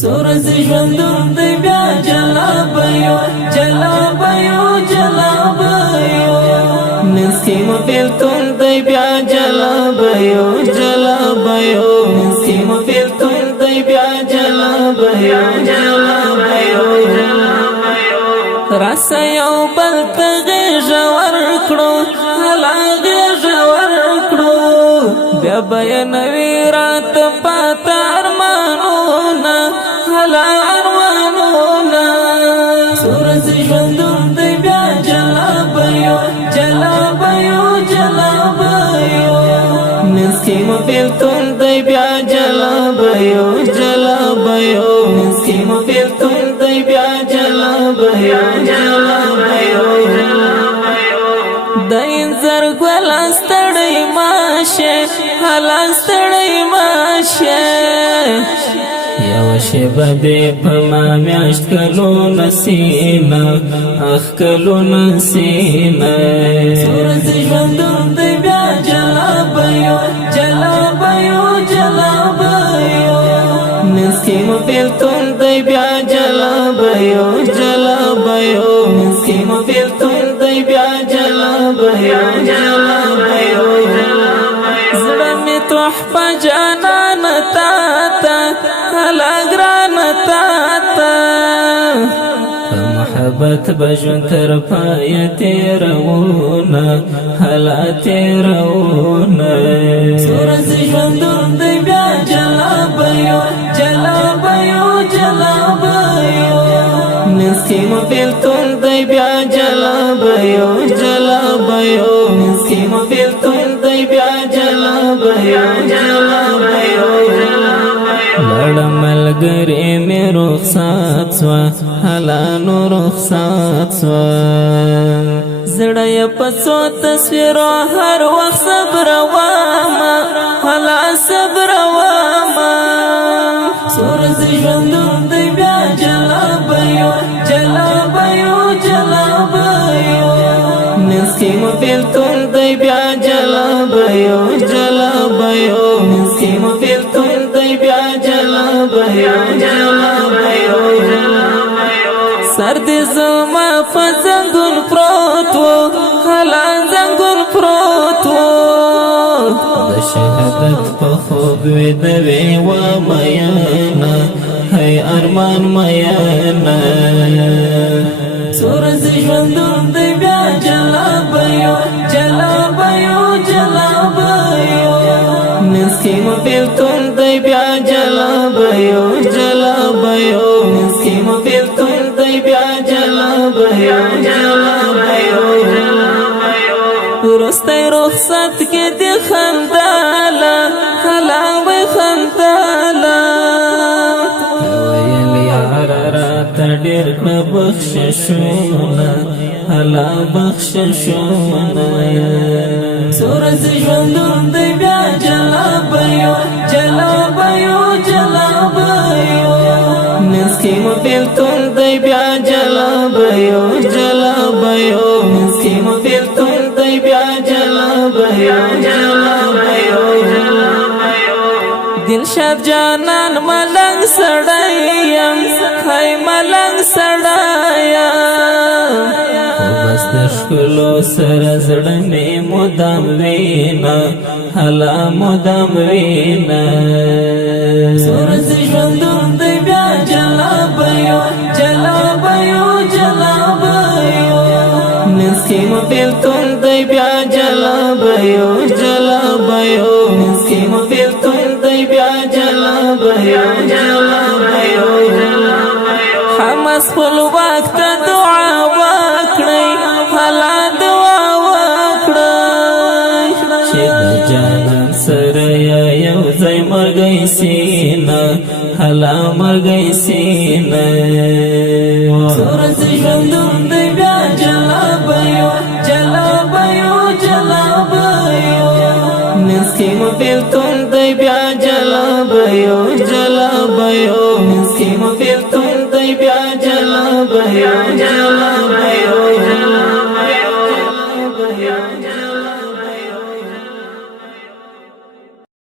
سورز ژوندون دی بیا جلابیو جلابیو جلابیو نسکی مفیلتون دی بیا جلابیو جلابیو نسکی مفیلتون دی بیا جلابیو جلابیو راسا یو بل تغیژ ورکړو هلا غیژ ورکړو بیا بیانوي رات پات ارمانونه هلا ارمانونه سورز ژوندون دی بیا جلابیو جلابیو جلابیو نسکی مفیلتون دی بیا جلابیو جلابیو نسکی مفیلتون دی بیا جلابیو جلابیو دین زرګل استړی ماشه هلا استړی ماشه یو شیبه دی پما میاشت کلو نسینا اخ کلو نسینا سورز ژوندون دی بیا جلابیو جلابیو جلابیو نسکی مفیلتون دی بیا جلابیو جلابیو نسکی مفیلتون دی بیا جلابیو جلابیو زړه می تحفه جانان تا هلا ګران تا محبت بجون تر پای تیرونه هلا تیرونه سورز ژوندون دی بیا جلابیو جلابیو جلابیو نسکی مفیلتون دی بیا جلابیو جلابیو نسکی مفیلتون دی بیا جلابیو جلابیو لړ ملګری می رخصت سوا هلا نو رخصت سوا زړه په څو تصویرو هر وخت صبر واما هلا صبر واما سورز ژوندون دی بیا جلابیو جلابیو جلابیو نسکی مفیلتون دی بیا جلابیو جلابیو نسکی مفیلتون دی بیا جلابیو جلابیو سرد زما په زنګون پروت و هلا زنګون پروت و د شهادت په خوب ویدوي و میانا هی ارمان میانا سورز ژوندون دی بیا جلابیو جلابیو جلابیو نسکی مفیلتون دی بیا جلابیو جلابیو نسکی مفیلتون دی بیا جلابیو جلابیو رستی رخصت کې دی خندالا هلا وی خندالا ویل یار رات ډیر کړه بخششونه هلا بخششونه سورز ژوندون دی بیا جلابیو جلابیو جلابیو نسکی مفیلتون دی بیا جلابیو جلابیو نسکی مفیلتون دی بیا جلابیو جلابیو دلشاد جانان ملنګ سړایم خای ملنګ سړایم بس د ښکلو سره زړه مې مدام وینا هلا مدام وینا سورز ژوندون دی بیا جلابیو جلابیو جلابیو نسکی مفیلتون دی بیا جلابیو جلابیو نسکی مفیلتون دی بیا جلابیو جلابیو حماس خپلواک ته دعا وکړئ هلا دعا وکړئ چې د جانان سره یو ځای مرګی سینا هلا مرګی سینا سورز ژوندون دی بیا جلابیو جلابیو جلابیو نسکی مفیلتون دی بیا جلابیو